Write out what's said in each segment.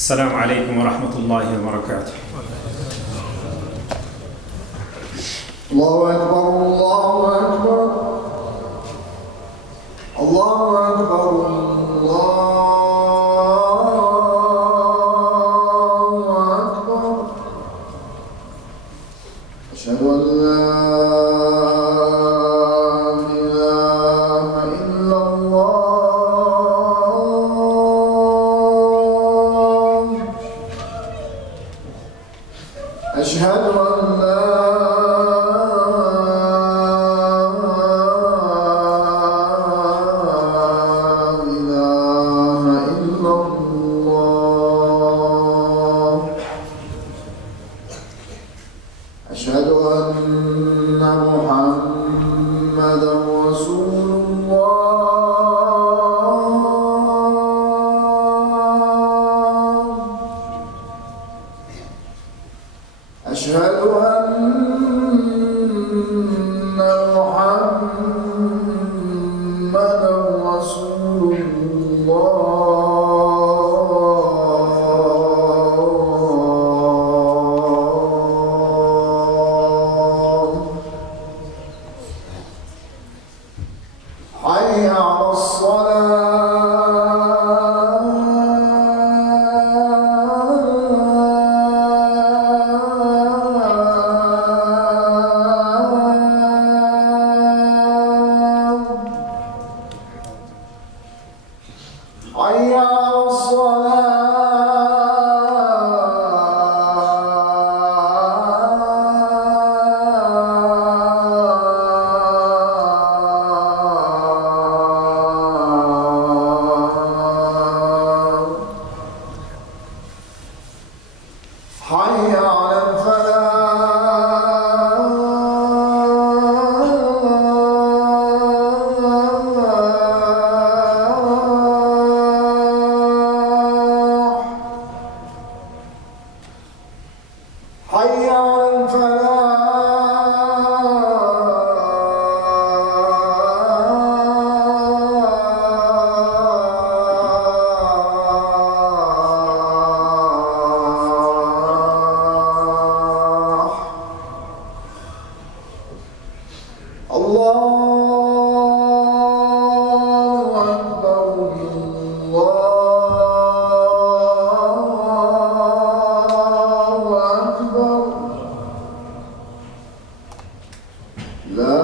السلام عليكم ورحمة الله وبركاته. الله أكبر الله أكبر الله أكبر الله أكبر. أشهد أن لا إله إلا الله. أشهد أن لا أشهد أن محمدًا رسول الله. أشهد أن محمدًا رسول الله. حي على الصلاة. حي على حي على الفلاح. حي على الفلاح. الله أكبر الله أكبر. لا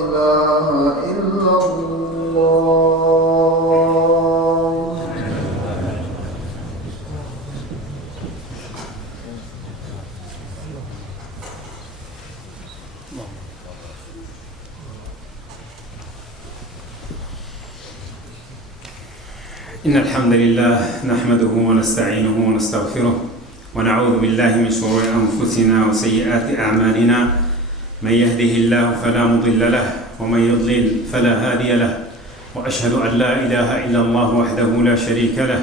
إله إلا الله. إن الحمد لله نحمده ونستعينه ونستغفره ونعوذ بالله من شرور أنفسنا وسيئات أعمالنا. من يهده الله فلا مضل له ومن يضلل فلا هادي له، وأشهد أن لا إله إلا الله وحده لا شريك له،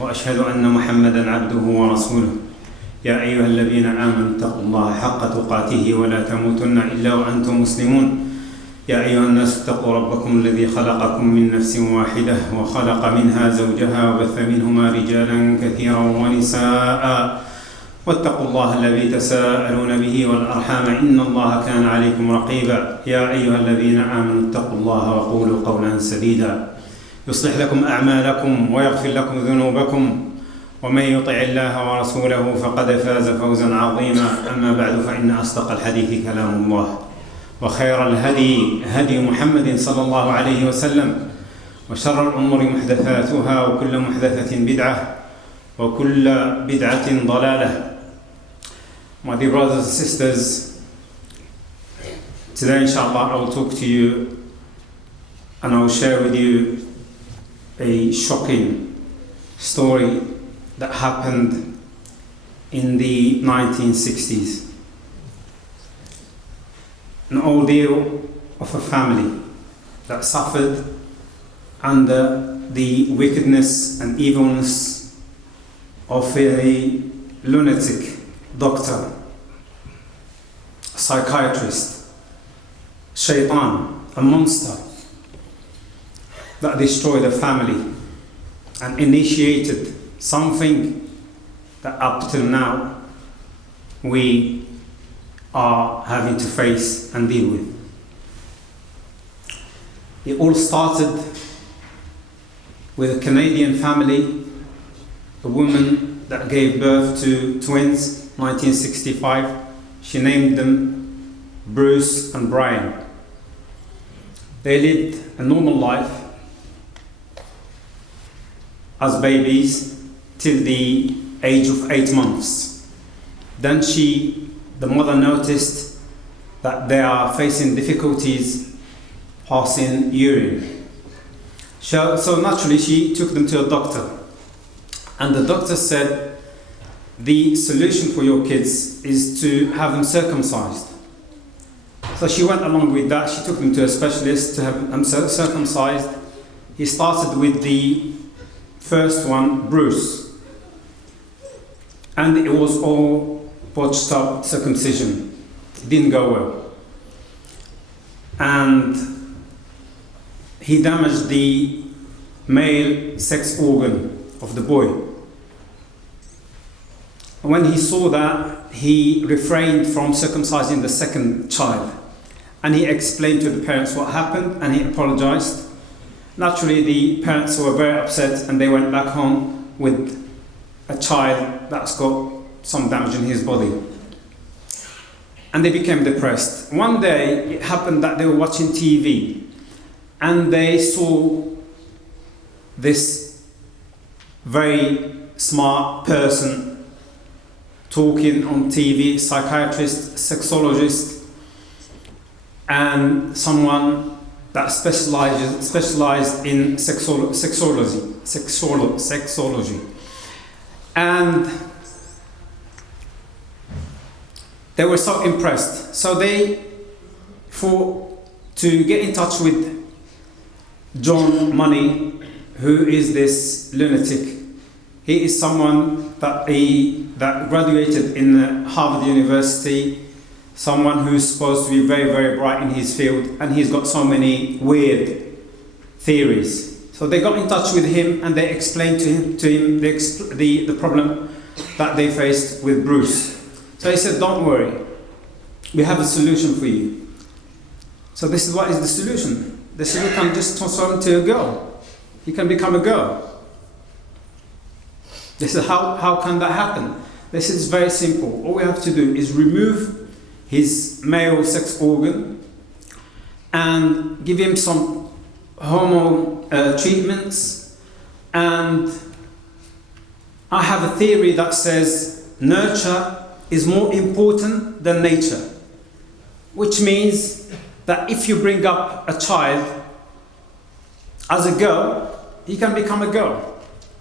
وأشهد أن محمدًا عبده ورسوله. يا أيها الذين آمنوا اتقوا الله حق تقاته ولا تموتن إلا وأنتم مسلمون. يا أيها الناس اتقوا ربكم الذي خلقكم من نفس واحدة وخلق منها زوجها وبث منهما رجالا كثيرا ونساء، واتقوا الله الذي تساءلون به والأرحام إن الله كان عليكم رقيبا. يا أيها الذين آمنوا اتقوا الله وقولوا قولا سديدا يصلح لكم أعمالكم ويغفر لكم ذنوبكم، ومن يطع الله ورسوله فقد فاز فوزا عظيما. أما بعد، فإن أصدق الحديث كلام الله، وخير الهدي هدي محمد صلى الله عليه وسلم، وشر الأمور محدثاتها، وكل محدثة بدعة، وكل بدعة ضلالة. My dear brothers and sisters, today inshallah I will talk to you and I will share with you a shocking story that happened in the 1960s. An ordeal of a family that suffered under the wickedness and evilness of a lunatic doctor, a psychiatrist, shaitan, a monster that destroyed the family and initiated something that up till now we are having to face and deal with. It all started with a Canadian family, a woman that gave birth to twins, 1965. She named them Bruce and Brian. They lived a normal life as babies till the age of 8 months. Then the mother noticed that they are facing difficulties passing urine. So naturally she took them to a doctor. And the doctor said, the solution for your kids is to have them circumcised. So she went along with that. She took them to a specialist to have them circumcised. He started with the first one, Bruce. And it was all botched up circumcision. It didn't go well. And he damaged the male sex organ of the boy. When he saw that, he refrained from circumcising the second child. And he explained to the parents what happened, and he apologized. Naturally, the parents were very upset, and they went back home with a child that's got some damage in his body. And they became depressed. One day, it happened that they were watching TV, and they saw this very smart person talking on TV, psychiatrist, sexologist, and someone that specialized in sexology. And they were so impressed. So to get in touch with John Money, who is this lunatic. He is someone that graduated in Harvard University, someone who's supposed to be very, very bright in his field, and he's got so many weird theories. So they got in touch with him, and they explained to him the problem that they faced with Bruce. So he said, don't worry, we have a solution for you. So this is what is the solution. They said, you can just transform him to a girl. He can become a girl. They said, how can that happen? They said, it's very simple. All we have to do is remove his male sex organ and give him some hormone treatments. And I have a theory that says nurture is more important than nature, which means that if you bring up a child as a girl, he can become a girl,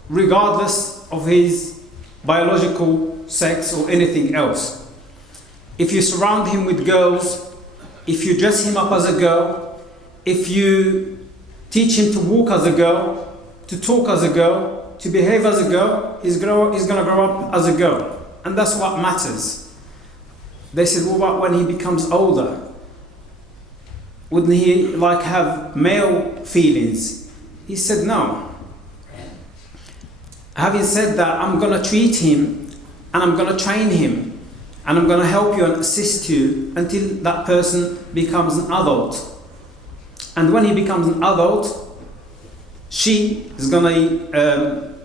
regardless of his biological sex or anything else. If you surround him with girls, if you dress him up as a girl, if you teach him to walk as a girl, to talk as a girl, to behave as a girl, he's going to grow up as a girl. And that's what matters. They said, well, what when he becomes older? Wouldn't he have male feelings? He said, no. Having said that, I'm going to treat him and I'm going to train him and I'm going to help you and assist you until that person becomes an adult. And when he becomes an adult, she is going to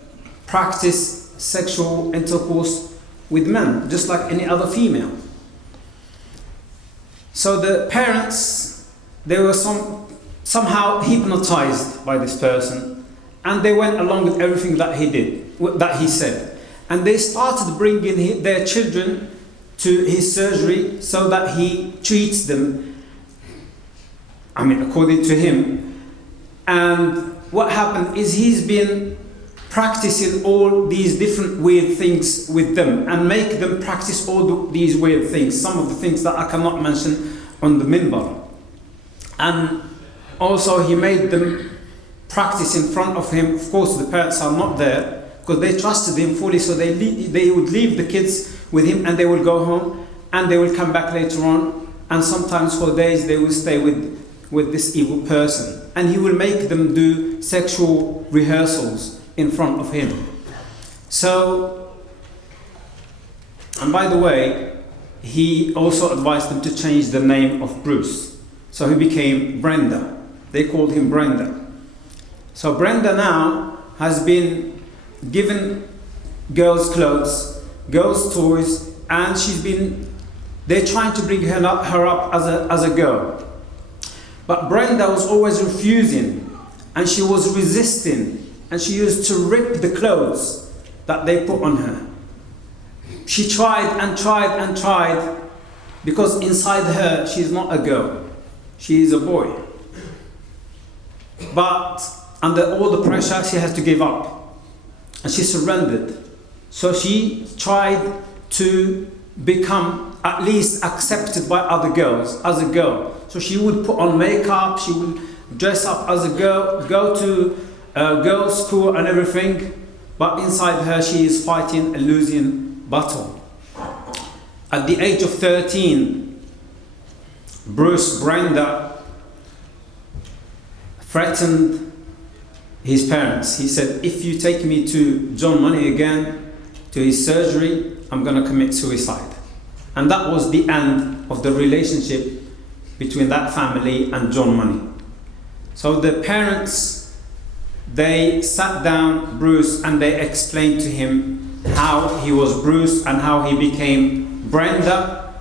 practice sexual intercourse with men, just like any other female. So the parents, they were somehow hypnotized by this person, and they went along with everything that he did, that he said. And they started bringing their children to his surgery so that he treats them, according to him. And what happened is he's been practicing all these different weird things with them and make them practice all these weird things, some of the things that I cannot mention on the minbar. And also he made them practice in front of him. Of course, the parents are not there because they trusted him fully, so they would leave the kids with him and they will go home and they will come back later on, and sometimes for days they will stay with with this evil person, and he will make them do sexual rehearsals in front of him. So, and by the way, he also advised them to change the name of Bruce. So he became Brenda. They called him Brenda. So Brenda now has been given girls' clothes, girls' toys, and they're trying to bring her up as a girl. But Brenda was always refusing, and she was resisting, and she used to rip the clothes that they put on her. She tried and tried and tried, because inside her, she's not a girl, she is a boy. But under all the pressure, she has to give up, and she surrendered. So she tried to become at least accepted by other girls as a girl. So she would put on makeup, she would dress up as a girl, go to girls' school and everything, but inside her she is fighting a losing battle. At the age of 13, Brenda threatened his parents. He said, if you take me to John Money again, to his surgery, I'm going to commit suicide. And that was the end of the relationship between that family and John Money. So the parents, they sat down Bruce and they explained to him how he was Bruce and how he became Brenda.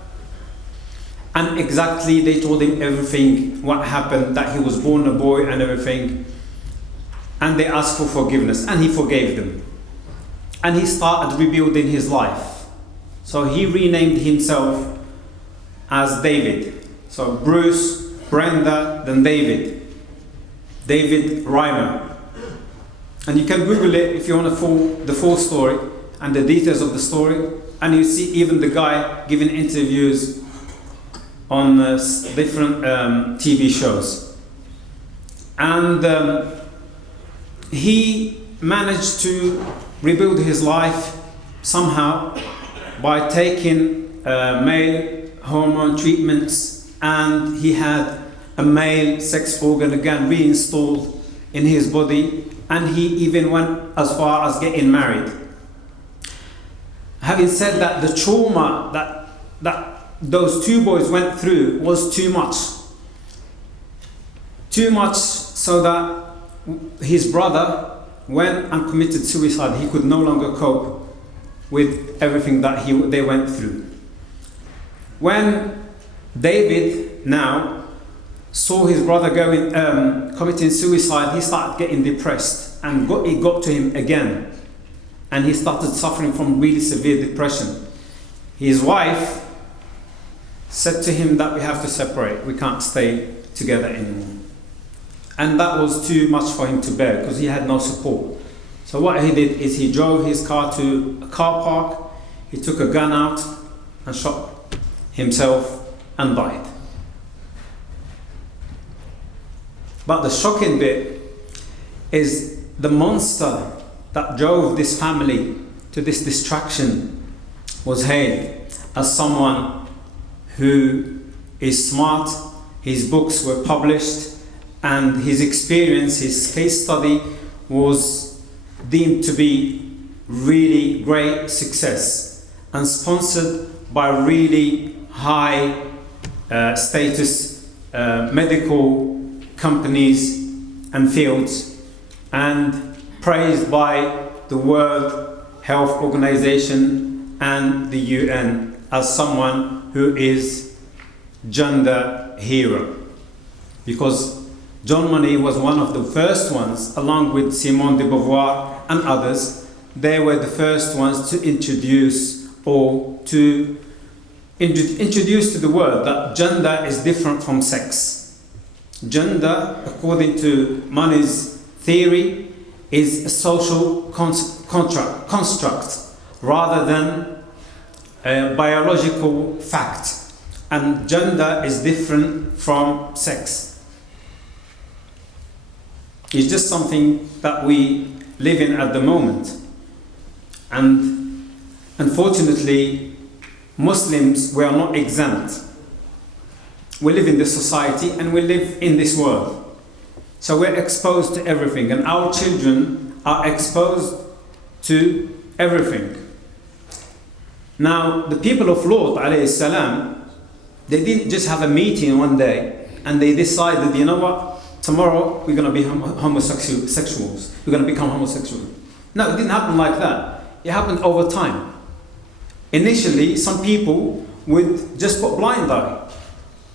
And exactly, they told him everything, what happened, that he was born a boy and everything. And they asked for forgiveness, and he forgave them. And he started rebuilding his life. So he renamed himself as David. So Bruce, Brenda, then David. David Reimer. And you can Google it if you want the full story and the details of the story. And you see even the guy giving interviews on different TV shows. And he managed to rebuild his life somehow by taking male hormone treatments, and he had a male sex organ again reinstalled in his body, and he even went as far as getting married. Having said that, the trauma that those two boys went through was too much. Too much so that his brother went and committed suicide. He could no longer cope with everything that they went through. When David now saw his brother committing suicide, he started getting depressed, and it got to him again, and he started suffering from really severe depression. His wife said to him that we have to separate, we can't stay together anymore. And that was too much for him to bear because he had no support. So what he did is he drove his car to a car park, he took a gun out and shot himself and died. But the shocking bit is the monster that drove this family to this distraction was hailed as someone who is smart. His books were published, and his experience, his case study, was deemed to be really great success and sponsored by really high status medical companies and fields, and praised by the World Health Organization and the UN as someone who is gender hero. Because John Money was one of the first ones, along with Simone de Beauvoir and others. They were the first ones to introduce to the world that gender is different from sex. Gender, according to Money's theory, is a social construct rather than a biological fact. And gender is different from sex. It's just something that we live in at the moment. And unfortunately, Muslims were not exempt. we live in this society and we live in this world. So we're exposed to everything, and our children are exposed to everything. Now, the people of Lot, alayhi salam, they didn't just have a meeting one day and they decided, you know what, tomorrow we're going to be homosexuals. We're going to become homosexual. No, it didn't happen like that. It happened over time. Initially, some people would just put blind eye.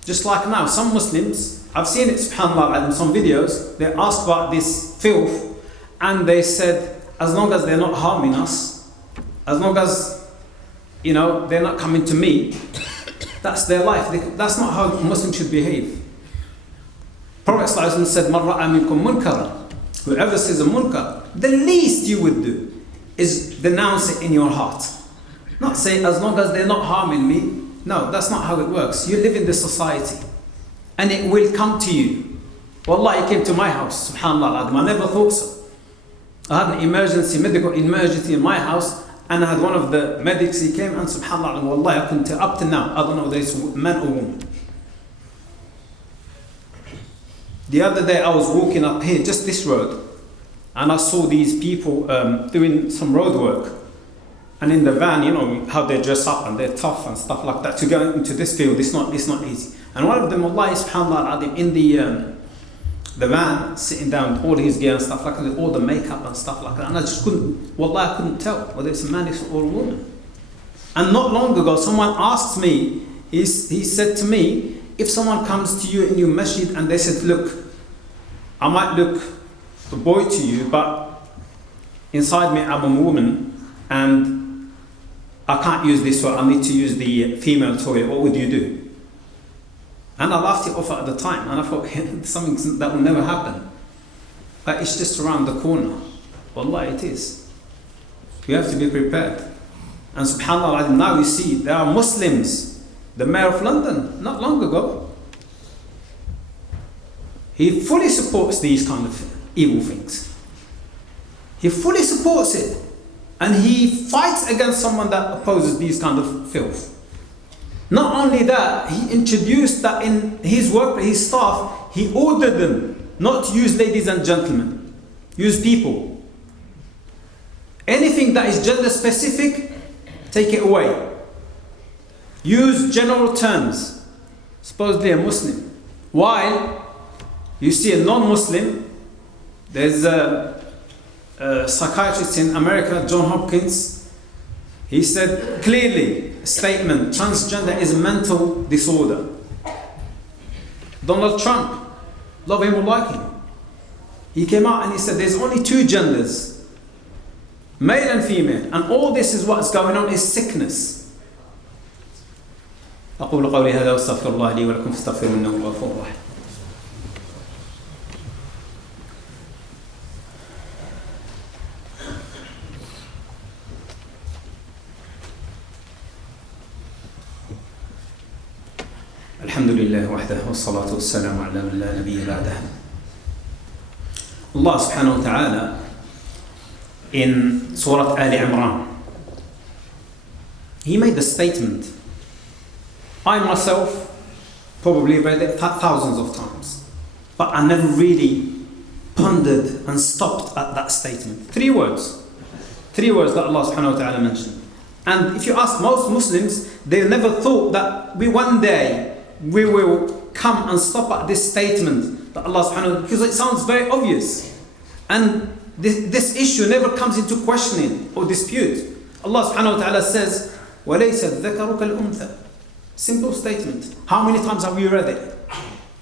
Just like now, some Muslims, I've seen it, subhanAllah, in some videos, they asked about this filth and they said, as long as they're not harming us, as long as, you know, they're not coming to me, that's their life. That's not how Muslims should behave. Prophet ﷺ said, "Man ra'a minkum munkara," whoever says a munkar, the least you would do is denounce it in your heart. Not say, as long as they're not harming me. No, that's not how it works. You live in this society and it will come to you. Wallah, it came to my house, subhanAllah, I never thought so. I had an medical emergency in my house, and I had one of the medics, he came, and subhanAllah, wallah, I couldn't tell, up to now, I don't know whether it's man or woman. The other day I was walking up here, just this road, and I saw these people doing some road work. And in the van, you know, how they dress up and they're tough and stuff like that. To go into this field, it's not easy. And one of them, Allah subhanAllah, in the van, sitting down, all his gear and stuff like that, all the makeup and stuff like that. And I just couldn't, wallah, I couldn't tell whether it's a man or a woman. And not long ago, someone asked me, he said to me, if someone comes to you in your masjid and they said, look, I might look a boy to you, but inside me I'm a woman and I can't use this toy, I need to use the female toy, what would you do? And I laughed it off at the time, and I thought, something that will never happen. But it's just around the corner. Wallah, it is. You have to be prepared. And subhanAllah, now you see, there are Muslims, the mayor of London, not long ago, he fully supports these kind of evil things. He fully supports it. And he fights against someone that opposes these kind of filth. Not only that, he introduced that in his work, his staff, he ordered them not to use ladies and gentlemen, use people. Anything that is gender specific, take it away. Use general terms, supposedly a Muslim. While you see a non-Muslim, there's a psychiatrist in America, John Hopkins, he said clearly, a statement, transgender is a mental disorder. Donald Trump, love him or like him, he came out and he said there's only two genders, male and female, and all this is what's going on is sickness. أقول قولي هذا واستغفر الله لي ولكم فاستغفروه إنه هو الغفور الرحيم. الحمد لله وحده والصلاة والسلام على من لا نبي بعده. Allah subhanahu wa ta'ala in Surah Ali Imran, he made a statement. I myself probably read it thousands of times, but I never really pondered and stopped at that statement. Three words that Allah subhanahu wa ta'ala mentioned. And if you ask most Muslims, they never thought that one day we will come and stop at this statement that Allah subhanahu wa ta'ala, because it sounds very obvious. And this issue never comes into questioning or dispute. Allah subhanahu wa ta'ala says, وَلَيْسَ الذَّكَرُ كَالْأُنْثَى. Simple statement. How many times have you read it?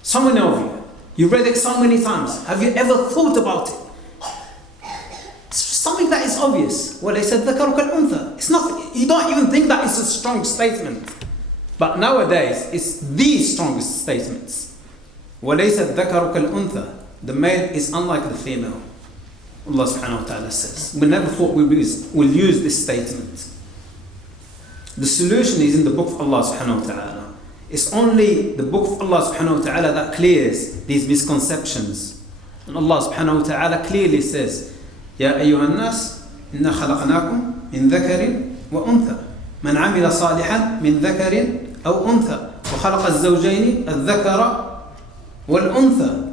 So many of you. You read it so many times. Have you ever thought about it? It's something that is obvious. وَلَيْسَ الذَّكَرُ كَالْأُنْثَى. It's not, you don't even think that it's a strong statement. But nowadays, it's the strongest statements. وَلَيْسَ الذَّكَرُ كَالْأُنْثَى. The male is unlike the female. Allah subhanahu wa ta'ala says. We never thought we'll use this statement. The solution is in the book of Allah subhanahu wa ta'ala. It's only the book of Allah subhanahu wa ta'ala that clears these misconceptions. And Allah subhanahu wa ta'ala clearly says, يَا أَيُّهَا النَّاسِ إِنَّا خَلَقْنَاكُمْ مِنْ ذَكَرٍ وَأُنْثَى مَنْ عَمِلَ صَالِحًا مِنْ ذَكَرٍ أَوْ أُنْثَى وخلق الزوجين الذكر والأنثى.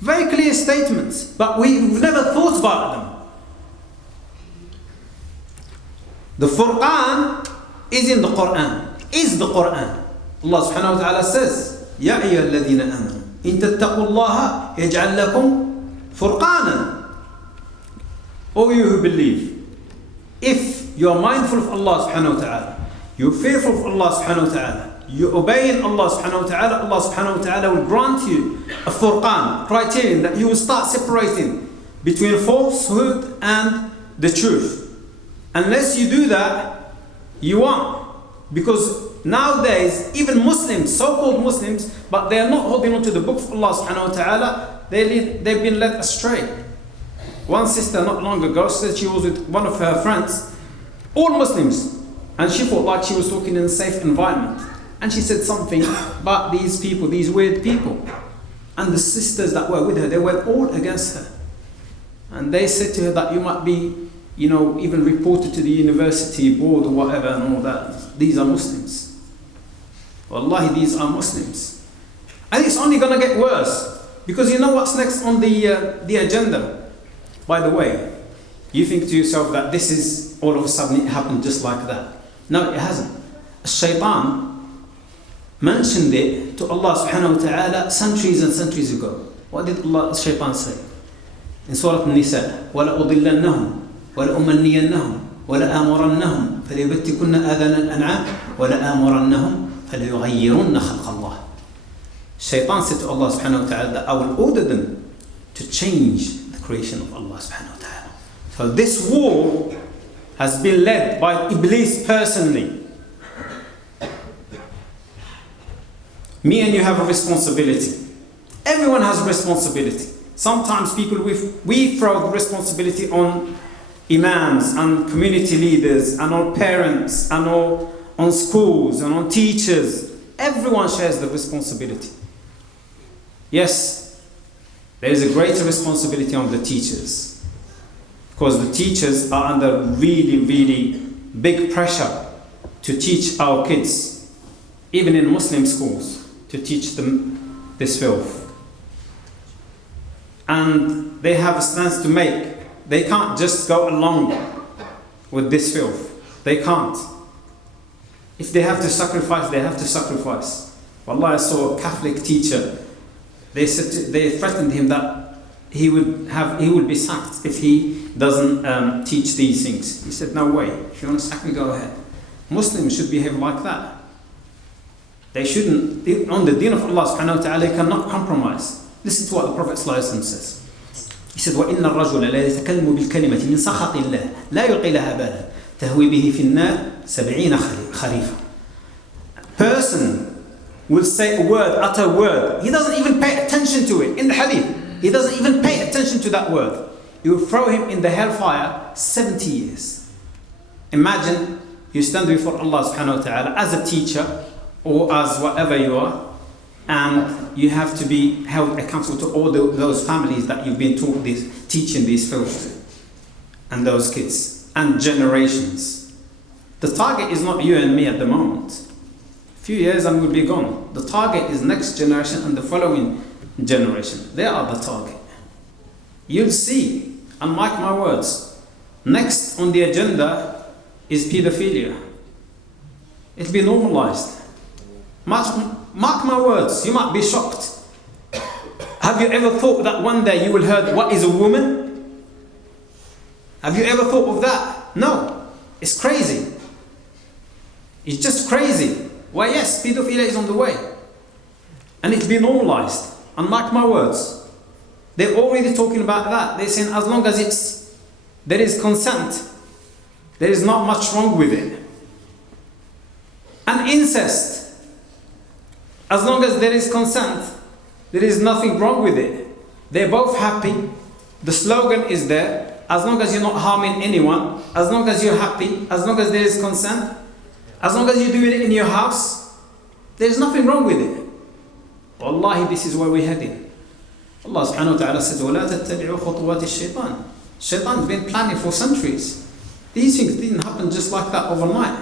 Very clear statements, but we've never thought about them. The Furqan is in the Quran, is the Quran. Allah subhanahu wa ta'ala says, يَا أَيُّهَا الَّذِينَ آمَنُوا إِن تَتَّقُوا اللَّهَ يَجْعَلْ لَكُمْ فُرْقَانًا. O you who believe, if you are mindful of Allah subhanahu wa ta'ala, you're fearful of Allah subhanahu wa ta'ala, you're obeying Allah subhanahu wa ta'ala, Allah subhanahu wa ta'ala will grant you a furqan, criterion that you will start separating between falsehood and the truth. Unless you do that, you won't. Because nowadays, even Muslims, so-called Muslims, but they are not holding on to the book of Allah subhanahu wa ta'ala, they've been led astray. One sister not long ago said she was with one of her friends, all Muslims, and she felt like she was talking in a safe environment. And she said something about these people, these weird people. And the sisters that were with her, they were all against her. And they said to her that you might be, even reported to the university board or whatever and all that. These are Muslims. Wallahi, these are Muslims. And it's only going to get worse. Because you know what's next on the agenda? By the way, you think to yourself that this is all of a sudden it happened just like that. No, it hasn't. Shaitan mentioned it to Allah subhanahu wa ta'ala centuries and centuries ago. What did Allah, Shaitan say? In Surah An-Nisa, وَلَأُضِلَّنَّهُمْ وَلَأُمَنِّيَنَّهُمْ وَلَآمُرَنَّهُمْ فَلَيُبَتِّكُنَّ آذَانَ الْأَنْعَامِ وَلَآمُرَنَّهُمْ فَلَيُغَيِّرُنَّ خَلْقَ اللَّهِ. Shaitan said to Allah subhanahu wa ta'ala that I will order them to change the creation of Allah subhanahu wa ta'ala. So this war has been led by Iblis personally. Me and you have a responsibility. Everyone has a responsibility. Sometimes we throw the responsibility on imams and community leaders and on parents and on schools and on teachers. Everyone shares the responsibility. Yes, there is a greater responsibility on the teachers, because the teachers are under really, really big pressure to teach our kids, even in Muslim schools, to teach them this filth. And they have a stance to make. They can't just go along with this filth. They can't. If they have to sacrifice, they have to sacrifice. Wallah, I saw a Catholic teacher. They threatened him that he would be sacked if he doesn't teach these things. He said, no way. If you want to sack me, go ahead. Muslims should behave like that. They shouldn't, on the deen of Allah subhanahu wa ta'ala, they cannot compromise. Listen to what the Prophet ﷺ says. He said, وَإِنَّ الرَّجُلَ لَا يَتَكَلَّمُ بِالْكَلِمَةِ مِنْ سَخَطِ اللَّهِ لَا يُلْقِي لَهَا بَالًا تَهْوِي بِهِ فِي النَّارِ 70 خَرِيفًا. A person will say a word, utter a word. He doesn't even pay attention to it. In the hadith, he doesn't even pay attention to that word. You will throw him in the hellfire 70 years. Imagine you stand before Allah subhanahu wa ta'ala as a teacher or as whatever you are, and you have to be held accountable to all those families that you've been teaching these filth to, and those kids, and generations. The target is not you and me at the moment. A few years and we'll be gone. The target is next generation and the following generation. They are the target. You'll see, and mark my words, next on the agenda is pedophilia. It'll be normalized. Mark my words, you might be shocked. Have you ever thought that one day you will hear what is a woman? Have you ever thought of that? No. It's crazy. It's just crazy. Why, yes, pedophilia is on the way. And it'll be normalized. And mark my words, they're already talking about that. They're saying as long as there is consent, there is not much wrong with it. And incest, as long as there is consent, there is nothing wrong with it. They're both happy. The slogan is there. As long as you're not harming anyone, as long as you're happy, as long as there is consent, as long as you do it in your house, there's nothing wrong with it. Wallahi, this is where we're heading. Allah subhanahu wa ta'ala says, وَلَا تَتَّبِعُوا خُطُوَاتِ الشَّيْطَانِ. Shaitan's been planning for centuries. These things didn't happen just like that overnight.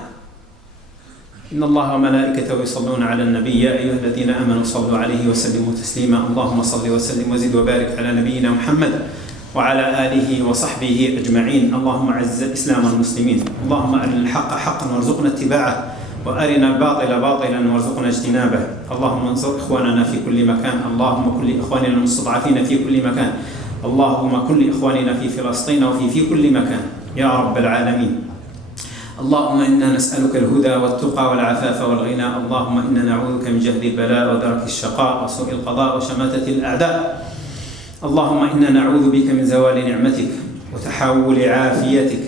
إن الله وملائكته يصلون على النبي يا أيها الذين آمنوا صلوا عليه وسلموا تسليما اللهم صل وسلم وزد وبارك على نبينا محمد وعلى آله وصحبه أجمعين. اللهم أعز الإسلام والمسلمين، اللهم أرنا الحق حقا وارزقنا اتباعه وأرنا الباطل باطلا وارزقنا اجتنابه. اللهم انصر إخواننا في كل مكان، اللهم كل إخواننا المستضعفين في كل مكان، اللهم كل إخواننا في فلسطين وفي كل مكان يا رب العالمين. اللهم إنا نسألك الهدى والتقى والعفاف والغنى، اللهم إنا نعوذ بك من جهد البلاء ودرك الشقاء وسوء القضاء وشماتة الأعداء. اللهم إنا نعوذ بك من زوال نعمتك وتحول عافيتك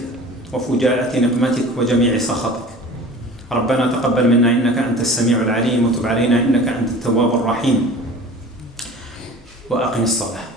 وفجاءة نقمتك وجميع سخطك. ربنا تقبل منا إنك أنت السميع العليم وتب علينا إنك أنت التواب الرحيم. وأقم الصلاة.